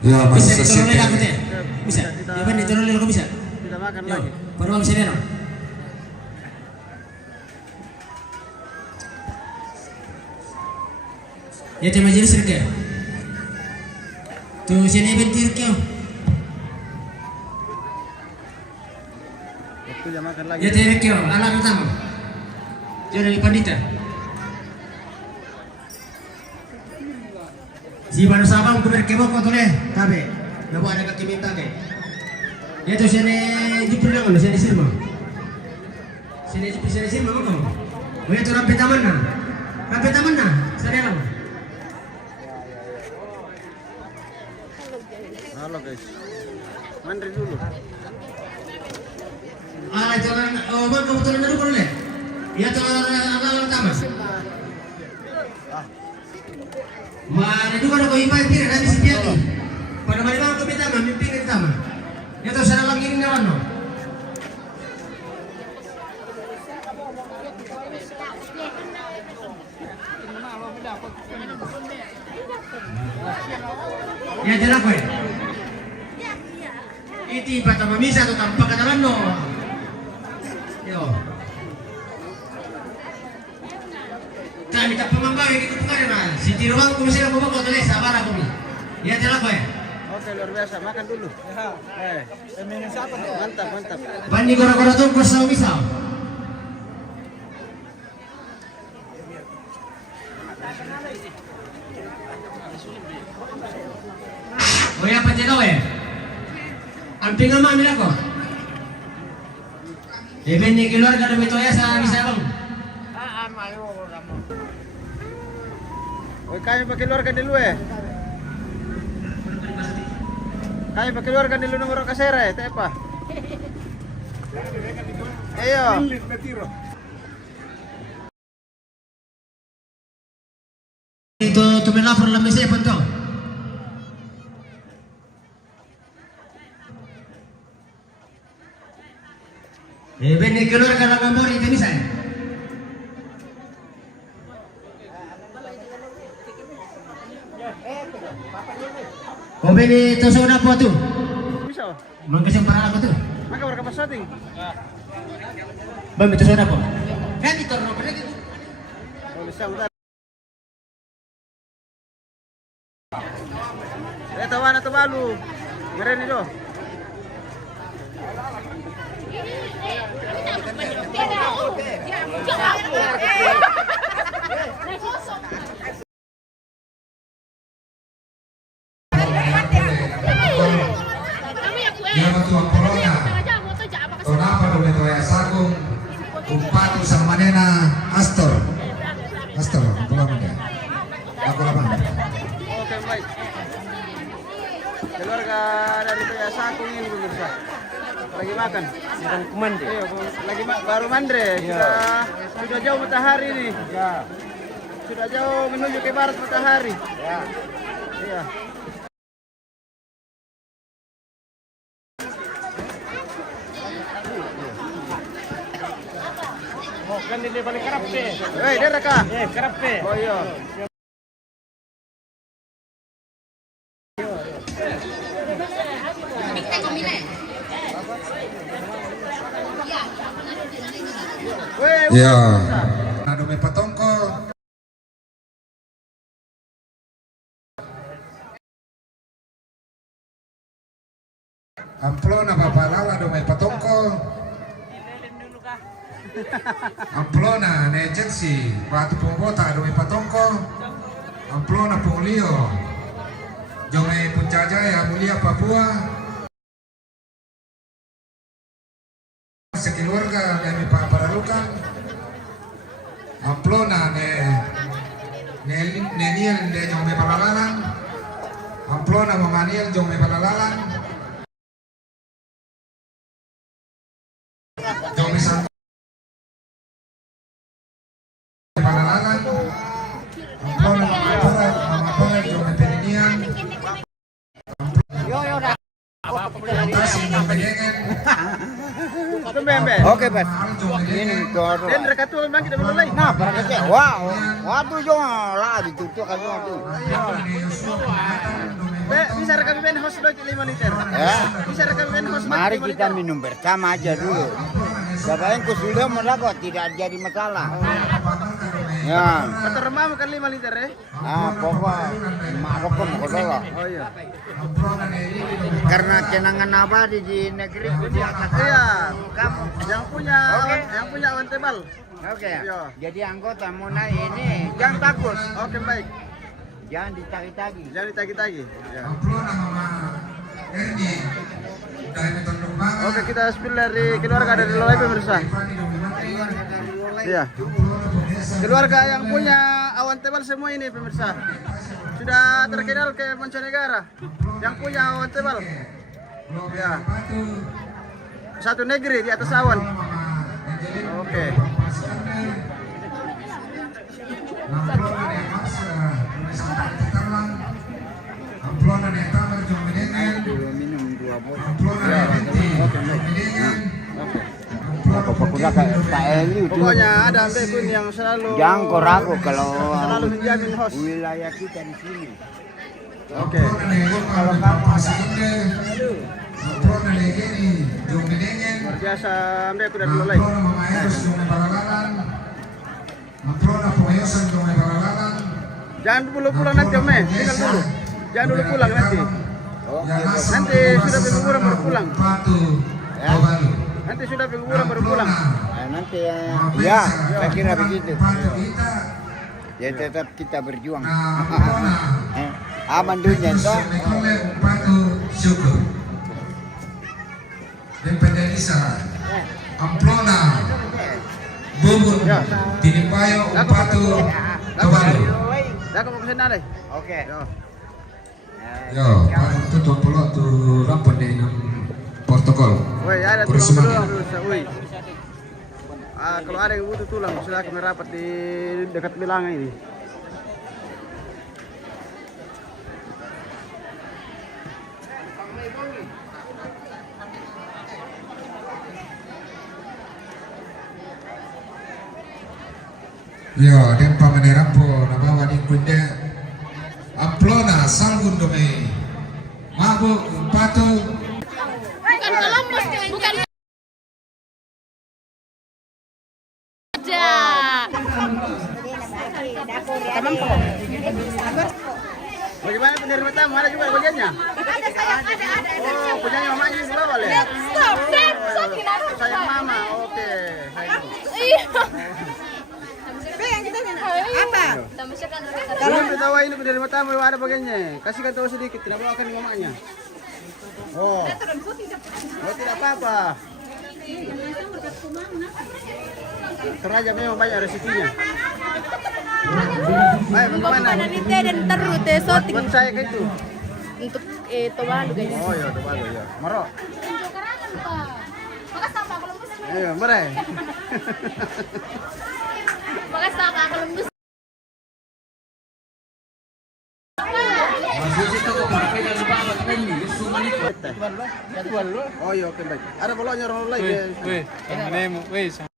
Ya, Bisa masih ditolong sesi. aku teh. Bisa. Ya ben ditolong aku bisa. Tidak makan Yo, lagi. baru bisa deh. Ya tema jenis serga. Tuh sini bentir kau. Waktunya makan lagi. Ya terek kau, anak pertama. Dia dari pandita. Si mana sabang kuber kebo kau toleh, kabe. Nabo ada kaki minta ke. Ya tuh sini jupur lang, sini sirma. Sini sirma kau. Oh ya tuh rampe taman na. Rampe taman na. Sana lang. Halo guys. Mandri dulu. Ah, jalan, oh bang kebetulan dulu boleh. Ya tuh anak taman. Mana juga ada kau ipai pira dari si piati. Pada mari bang kau taman, mimpi ke taman. Ya tuh sana lagi ini nawan no. Ya jalan kau. Iti bata mamisa to tampak katalan no. Yo. Kami tak pemambawi gitu bukan na. Si tiruang ko sila mo ko tulis sabar ako ni. Ya jalan kau. Oke, luar biasa. Makan dulu. Mantap, mantap. Bani gora-gora tuh bersau misal. Oh ya apa cakap ya? Amping aman nila ko. Even ni keluarga dami to ya sa bisa bang. Oke, kami pakai keluarga dulu eh. Kami pakai keluarga dulu nomor kasera eh, apa? Ayo. Itu tumela for lambe saya pun to. Even ni keluarga lang ang bori itu bisa. Oh beni tusuk na po tu. Bisa. Mangkasing para ako tu. Maka berapa shooting? Bang tusuk na po. Kan itu no berarti. Oh, bisa bentar. Tawan atau balu? Ngeren itu. Dia tua corona. Tonapa dome toya sagung. Umpatu sama manena Astor. Astor, pulang dia. Aku lapan. Oke, baik. Keluarga dari Toya Sakung ini pemirsa lagi makan. Sedang kumande. Iya, lagi baru mandre. Sudah jauh matahari nih. Ya. Sudah jauh menuju ke barat matahari. Ya. Iya. Oh, kan dia balik kerap deh. Hei, dia reka. Kerap deh. Oh iya. Ya. Dome patongko. Amplona papalala dome patongko. Amplona ne Chelsea, batu pembota dome patongko. Amplona Ponglio. Jome Puncajaya Mulia Papua. Sekeluarga kami Paralukan. Amplona Neniel de Jome Palalalan. Amplona Mamaniel Jome Palalalan. Jome San Palalalan. Amplona Mamapura Jome Peninian. Antasi Jome Yengen. Oke, Pak. Ini Dan reka tuh memang kita mulai. Nah, berarti wah, waduh jo lah ditutup kan tuh. Ayo. Bisa rekam Ben host doi 5 liter. Bisa rekam Ben host. Mari kita minum bersama aja dulu. Siapa yang sudah melakot tidak jadi masalah. Ya. Kata remam kan 5 liter ya. Pokok maroko mau dulu. Oh iya. Karena kenangan abadi di negeri di atas. Iya. Kamu. Yang punya awan tebal. Oke. Iya. Jadi anggota Muna ini jangan takut. Oke baik. Jangan ditagi-tagi. Jangan ditagi-tagi. Ya. Pamplona Mama Ernie dari Meton Lumbangan. Oke, kita spill dari keluarga dari Lolai pemirsa. Iya. Keluarga yang punya awan tebal semua ini pemirsa. Sudah terkenal ke mancanegara. Yang punya awan tebal. Ya. Satu negeri di atas awan. Oke. Minum 2 botol. Pokoknya ada Bekun yang selalu Jangan kau ragu kalau selalu menjamin host. wilayah kita di sini. Oke. Kalau kamu ada Luar biasa Bekun dari Lolai. Jangan dulu pulang nanti Om, tinggal dulu. Jangan dulu pulang nanti. Nanti sudah penguburan baru pulang. Nanti sudah penguburan baru pulang. nanti ya, saya kira begitu. Ya tetap kita berjuang. Aman dunia toh. Dan Pendelisa Amplona Bubun Tinipayo Upatu Kabalu. Dah kamu kesana deh. Oke. Yo, paling itu 20 tu rampun deh nam protokol. Woi, ada Kurus tulang semangat. dulu, woi. Kalau ada yang butuh tulang, sudah kami rapat di dekat bilangan ini. Yo, dan pamane rampo nabawa di kunde Amplona Salgun Dome Mabuk Upatu Bukan Columbus, bukan aja. Bagaimana penerima tamu? Ada juga bagiannya? Ada. Oh, punyanya mamanya juga boleh? Stop. Sayang mama, oke. Iya. Apa? Belum ditawa ini penerima tamu ada bagiannya. Kasihkan tahu sedikit, tidak bawakan mamanya. Oh, tidak apa-apa. Teraja memang banyak rezekinya. Baik, bagaimana? dan terus soting Buat saya kayak itu. untuk Tobalu guys. Oh iya, itu bagus ya. Maro. Makas sama Columbus. Ayo, mare. Makas sama Columbus. Oh iya, oke baik. Ada bolanya orang lain. Weh, temenemu, weh.